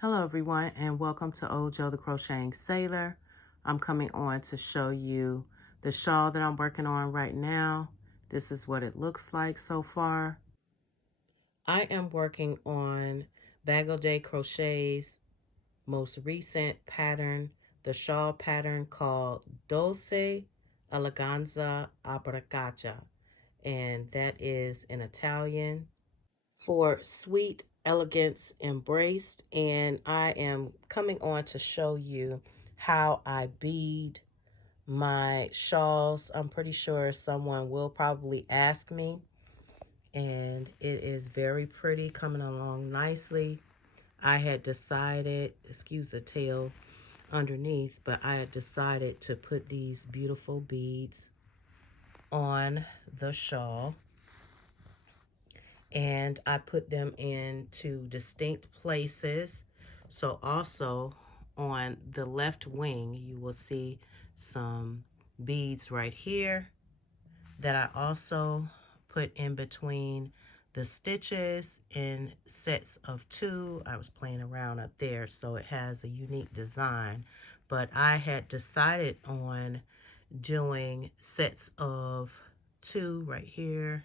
Hello everyone and welcome to Old Joe the Crocheting Sailor. I'm coming on to show you the shawl that I'm working on right now. This is what it looks like so far. I am working on Bag O Day Crochet's most recent pattern, the shawl pattern called Dolce, Eleganza, Abbracciata, and that is in Italian for sweet elegance embraced. And I am coming on to show you how I bead my shawls. I'm pretty sure someone will probably ask me, and it is very pretty, coming along nicely. I had decided, excuse the tail underneath, but I had decided to put these beautiful beads on the shawl, and I put them into distinct places. So also on the left wing, you will see some beads right here that I also put in between the stitches in sets of 2. I was playing around up there, so it has a unique design. But I had decided on doing sets of 2 right here,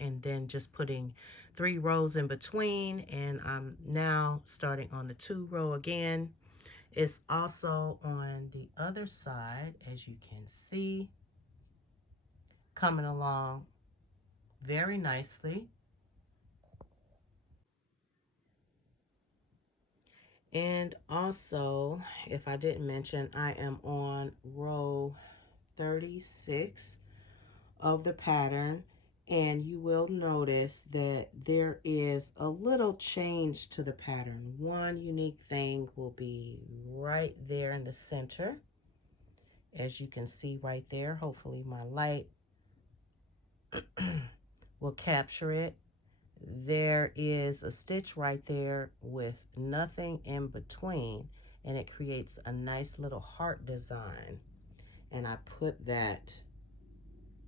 and then just putting 3 rows in between, and I'm now starting on the 2 row again. It's also on the other side, as you can see, coming along very nicely. And also, if I didn't mention, I am on row 36 of the pattern, and you will notice that there is a little change to the pattern. One unique thing will be right there in the center, as you can see right there. Hopefully my light will capture it. There is a stitch right there with nothing in between, and it creates a nice little heart design, and I put that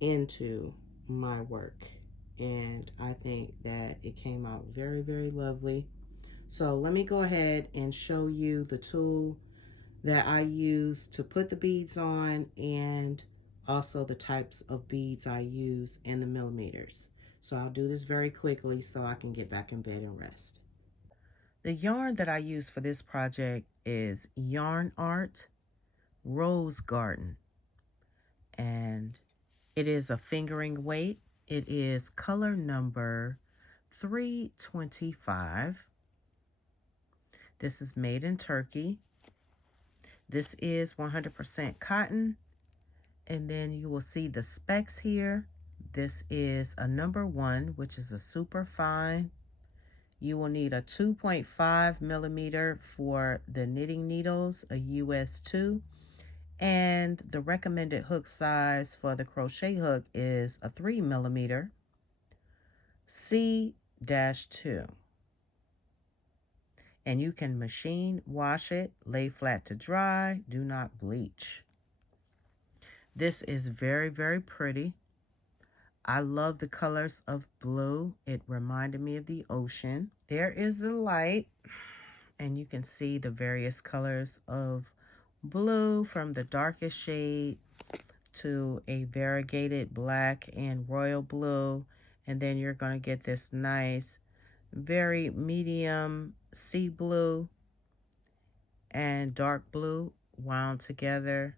into my work, and I think that it came out very, very lovely. So let me go ahead and show you the tool that I use to put the beads on, and also the types of beads I use in the millimeters. So I'll do this very quickly so I can get back in bed and rest. The yarn that I use for this project is YarnArt Rose Garden, and it is a fingering weight. It is color number 325. This is made in Turkey. This is 100% cotton. And then you will see the specs here. This is a number 1, which is a super fine. You will need a 2.5 millimeter for the knitting needles, a US 2. And the recommended hook size for the crochet hook is a 3 millimeter C-2. And you can machine wash it, lay flat to dry, do not bleach. This is very, very pretty. I love the colors of blue. It reminded me of the ocean. There is the light, and you can see the various colors of blue, from the darkest shade to a variegated black and royal blue. And then you're going to get this nice, very medium sea blue and dark blue wound together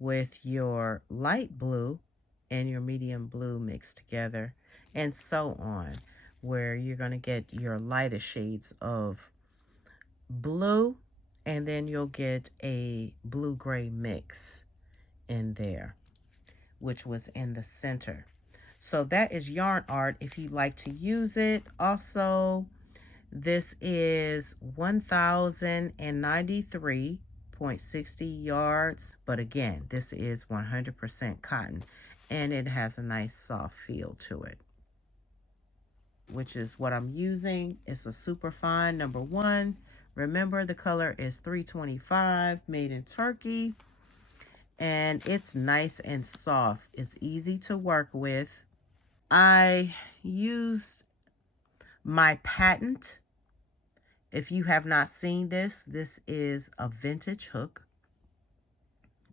with your light blue and your medium blue mixed together, and so on, where you're going to get your lighter shades of blue, and then you'll get a blue-gray mix in there, which was in the center. So that is YarnArt if you'd like to use it. Also, this is 1,093.60 yards. But again, this is 100% cotton, and it has a nice soft feel to it, which is what I'm using. It's a super fine number 1. Remember, the color is 325, made in Turkey, and it's nice and soft. It's easy to work with. I used my patent if you have not seen this, this is a vintage hook.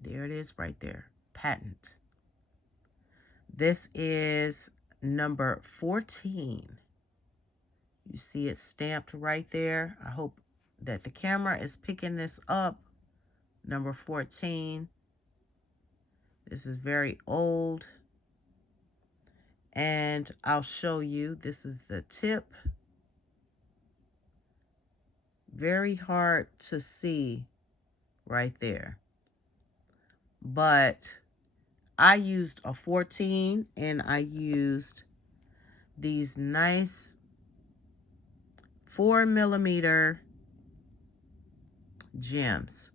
There it is right there. Patent. This is number 14. You see it stamped right there. I hope that the camera is picking this up. Number 14. This is very old. And I'll show you. This is the tip. Very hard to see right there. But I used a 14 and I used these nice 4mm gems.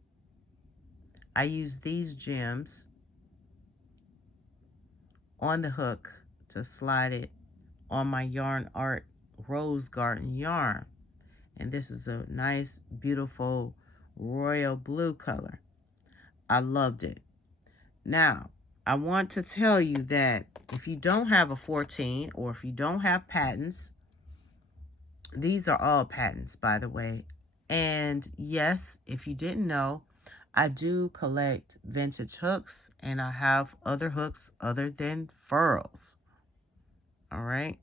I used these gems on the hook to slide it on my YarnArt Rose Garden yarn. And this is a nice, beautiful royal blue color. I loved it. Now, I want to tell you that if you don't have a 14 or if you don't have patents, these are all patents, by the way. And yes, if you didn't know, I do collect vintage hooks and I have other hooks other than furls. All right.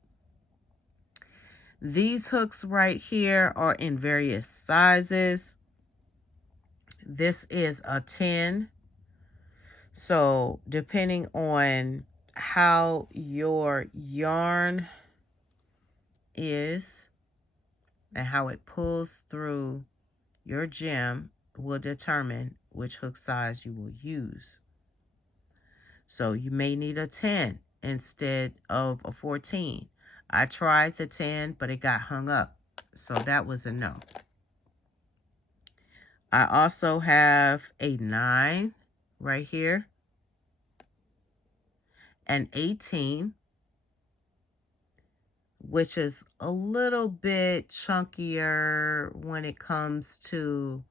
These hooks right here are in various sizes. This is a 10. So depending on how your yarn is and how it pulls through your gem will determine which hook size you will use. So you may need a 10 instead of a 14. I tried the 10, but it got hung up. So that was a no. I also have a 9 right here. An 18, which is a little bit chunkier when it comes to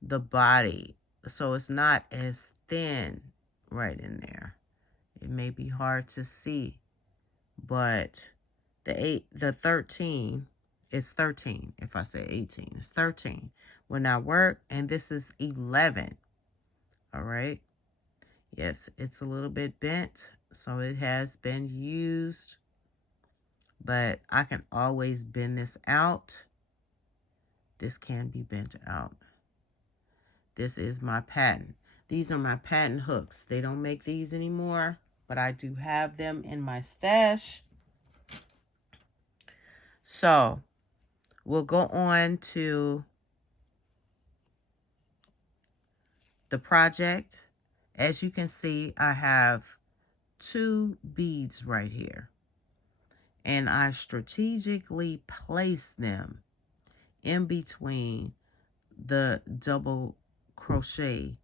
the body. So it's not as thin right in there. It may be hard to see, but the 13, it's 13. If I say 18, it's 13. Will not work. And this is 11. All right. Yes, it's a little bit bent, so it has been used, but I can always bend this out. This can be bent out. This is my patent. These are my patent hooks. They don't make these anymore, but I do have them in my stash. So we'll go on to the project. As you can see, I have 2 beads right here. And I strategically place them in between the double crochet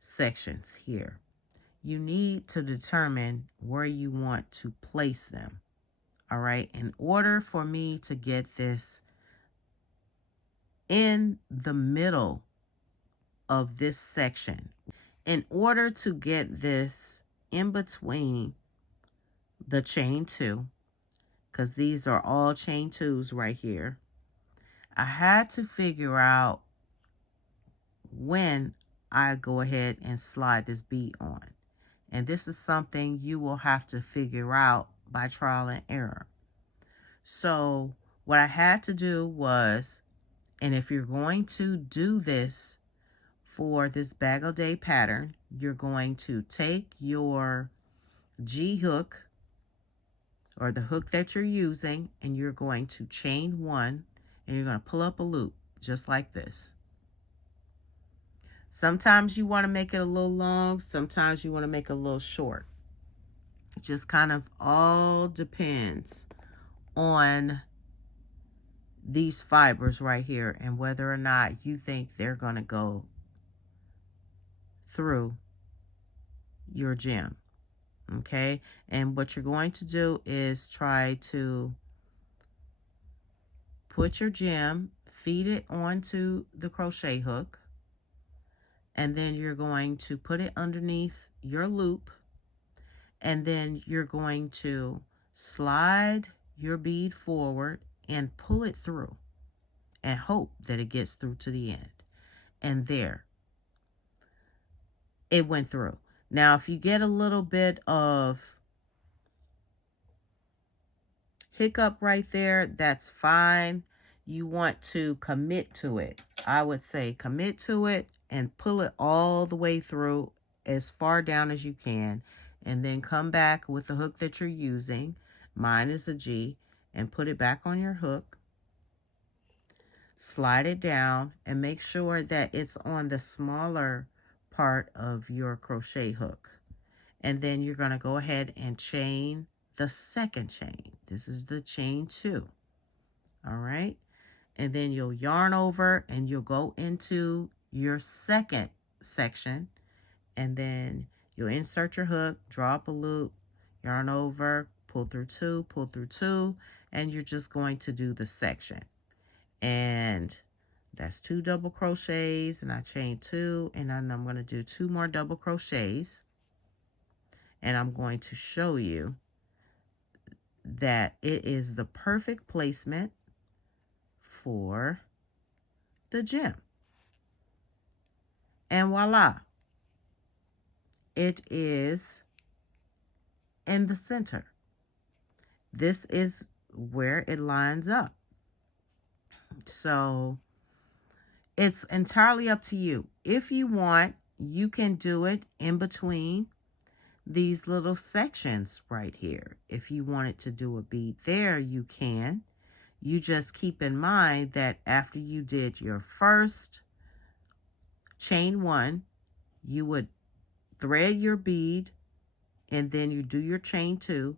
sections here. You need to determine where you want to place them. All right. In order for me to get this in the middle of this section, in order to get this in between the chain 2, because these are all chain 2s right here, I had to figure out when I go ahead and slide this bead on. And this is something you will have to figure out by trial and error. So what I had to do was, and if you're going to do this for this Bag O Day pattern, you're going to take your G hook or the hook that you're using, and you're going to chain 1, and you're going to pull up a loop just like this. Sometimes you want to make it a little long, sometimes you want to make it a little short. It just kind of all depends on these fibers right here and whether or not you think they're going to go through your gem. Okay, and what you're going to do is try to put your gem, feed it onto the crochet hook, and then you're going to put it underneath your loop, and then you're going to slide your bead forward and pull it through. and hope that it gets through to the end. And there, it went through. Now, if you get a little bit of hiccup right there, that's fine. You want to commit to it. I would say commit to it and pull it all the way through as far down as you can, and then come back with the hook that you're using. Mine is a G, and put it back on your hook. Slide it down and make sure that it's on the smaller part of your crochet hook. And then you're going to go ahead and chain the second chain. This is the chain 2. All right. And then you'll yarn over and you'll go into your second section. And then you'll insert your hook, draw up a loop, yarn over, pull through 2, pull through 2, and you're just going to do the section. And that's 2 double crochets, and I chain 2, and then I'm going to do 2 more double crochets. And I'm going to show you that it is the perfect placement for the gem. And voila, it is in the center. This is where it lines up. So it's entirely up to you. If you want, you can do it in between these little sections right here. If you wanted to do a bead there, you can. You just keep in mind that after you did your first chain 1, you would thread your bead, and then you do your chain 2,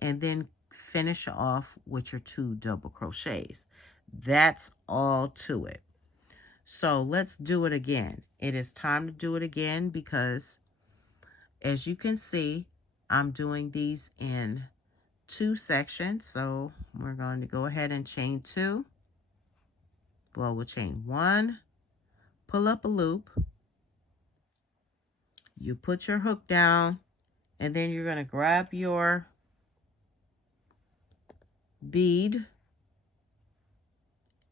and then finish off with your 2 double crochets. That's all to it. So let's do it again. It is time to do it again because, as you can see, I'm doing these in 2 sections. So we're going to go ahead and chain 2. Well, we'll chain 1, pull up a loop. You put your hook down, and then you're going to grab your bead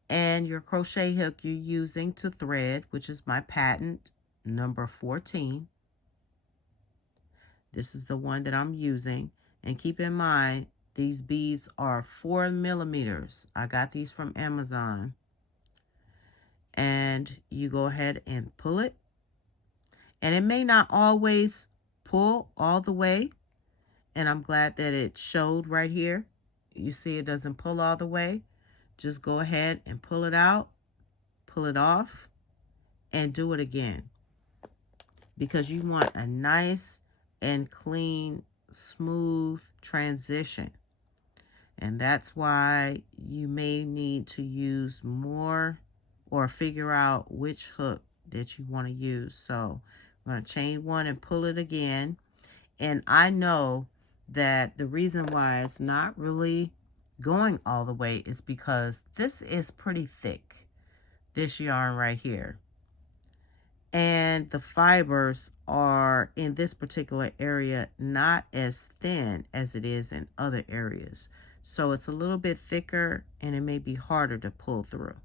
and your crochet hook you're using to thread, which is my patent number 14. This is the one that I'm using. And keep in mind, these beads are 4 millimeters. I got these from Amazon. And you go ahead and pull it. And it may not always pull all the way. And I'm glad that it showed right here. You see it doesn't pull all the way. Just go ahead and pull it out, pull it off, and do it again. Because you want a nice and clean, smooth transition. And that's why you may need to use more or figure out which hook that you want to use. So I'm going to chain 1 and pull it again. And I know that the reason why it's not really going all the way is because this is pretty thick, this yarn right here. And the fibers are in this particular area not as thin as it is in other areas. So it's a little bit thicker and it may be harder to pull through.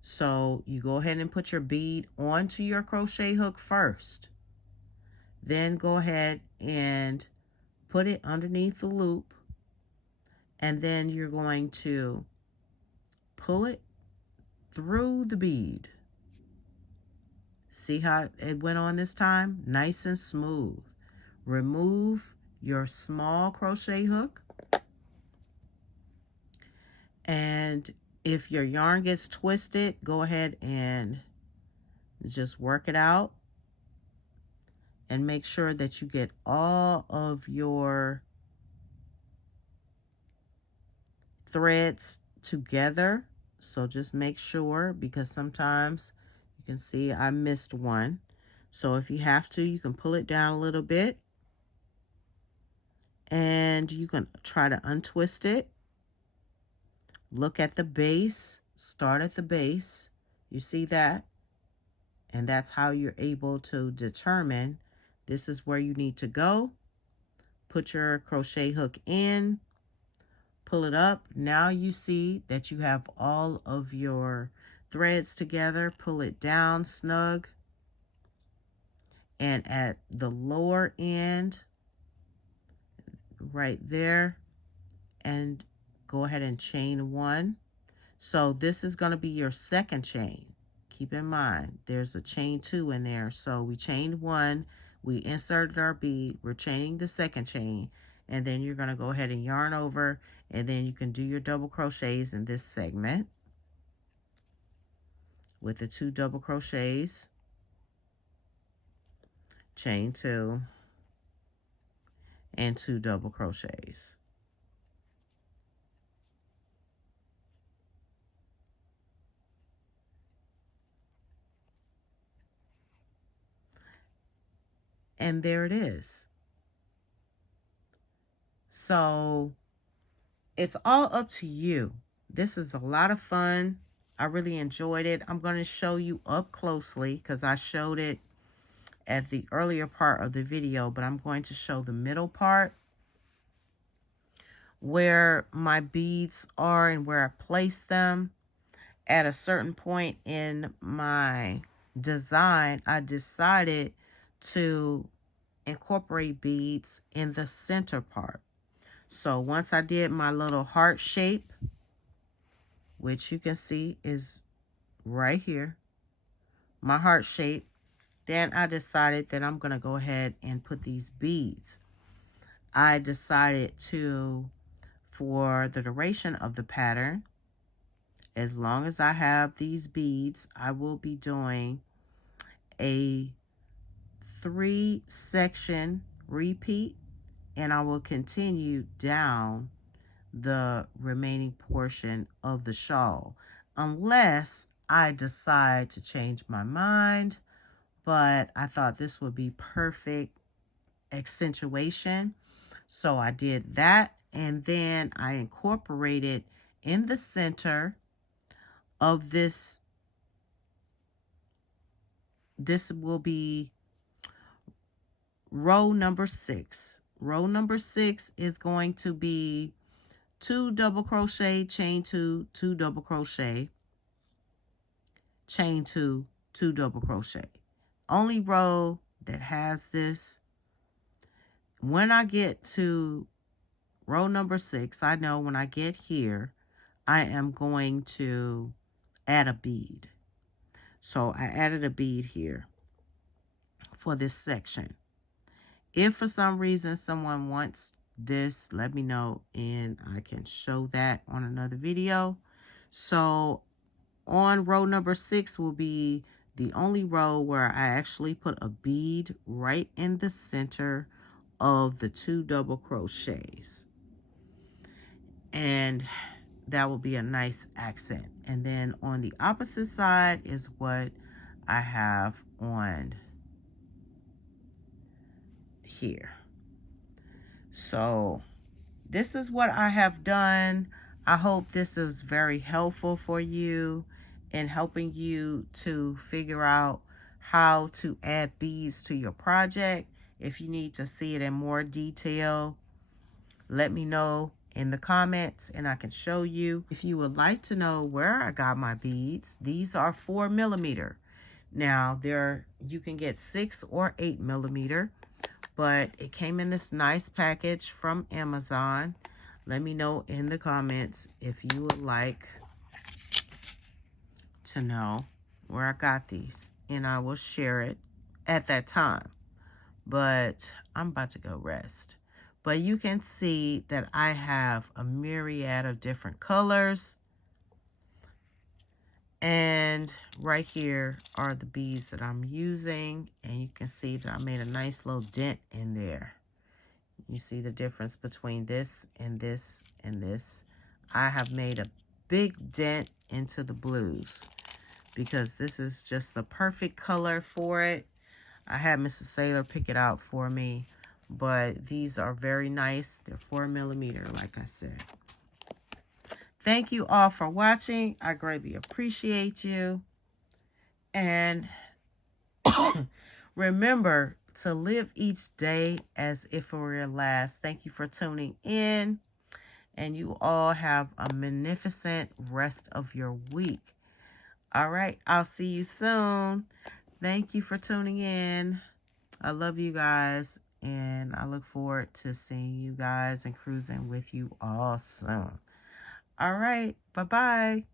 So you go ahead and put your bead onto your crochet hook first. Then go ahead and put it underneath the loop. And then you're going to pull it through the bead. See how it went on this time? Nice and smooth. Remove your small crochet hook. And if your yarn gets twisted, go ahead and just work it out. And make sure that you get all of your threads together. So just make sure, because sometimes you can see I missed one. So if you have to, you can pull it down a little bit. And you can try to untwist it. Look at the base. Start at the base. You see that? And that's how you're able to determine this is where you need to go. Put your crochet hook in. pull it up. Now you see that you have all of your threads together. Pull it down snug. And at the lower end, right there, and go ahead and chain one. So this is going to be your second chain. Keep in mind, there's a chain 2 in there. So we chained 1, we inserted our bead, we're chaining the second chain, and then you're going to go ahead and yarn over, and then you can do your double crochets in this segment with the 2 double crochets, chain 2, and 2 double crochets. And there it is. So it's all up to you. This is a lot of fun. I really enjoyed it. I'm going to show you up closely because I showed it at the earlier part of the video, but I'm going to show the middle part where my beads are and where I place them. At a certain point in my design, I decided to incorporate beads in the center part. So once I did my little heart shape, which you can see is right here, my heart shape, then I decided that I'm going to go ahead and put these beads. I decided to, for the duration of the pattern, as long as I have these beads, I will be doing a 3-section repeat, and I will continue down the remaining portion of the shawl unless I decide to change my mind. But I thought this would be perfect accentuation, so I did that, and then I incorporated in the center of this will be row number 6. Row number 6 is going to be 2 double crochet, chain 2, 2 double crochet, chain 2, 2 double crochet. Only row that has this. When I get to row number 6, I know when I get here, I am going to add a bead. So I added a bead here for this section. If for some reason someone wants this, let me know and I can show that on another video. So on row number 6 will be the only row where I actually put a bead right in the center of the 2 double crochets. And that will be a nice accent. And then on the opposite side is what I have on here. So this is what I have done. I hope this is very helpful for you in helping you to figure out how to add beads to your project. If you need to see it in more detail, let me know in the comments and I can show you. If you would like to know where I got my beads, these are 4mm. Now you can get 6 or 8mm, but it came in this nice package from Amazon. Let me know in the comments if you would like to know where I got these, and I will share it at that time. But I'm about to go rest. But you can see that I have a myriad of different colors. And right here are the beads that I'm using. And you can see that I made a nice little dent in there. You see the difference between this and this and this. I have made a big dent into the blues because this is just the perfect color for it. I had Mrs. Sailor pick it out for me, but these are very nice. They're 4mm, like I said. Thank you all for watching. I greatly appreciate you. And remember to live each day as if it were your last. Thank you for tuning in. And you all have a magnificent rest of your week. All right, I'll see you soon. Thank you for tuning in. I love you guys, and I look forward to seeing you guys and cruising with you all soon. All right, bye-bye.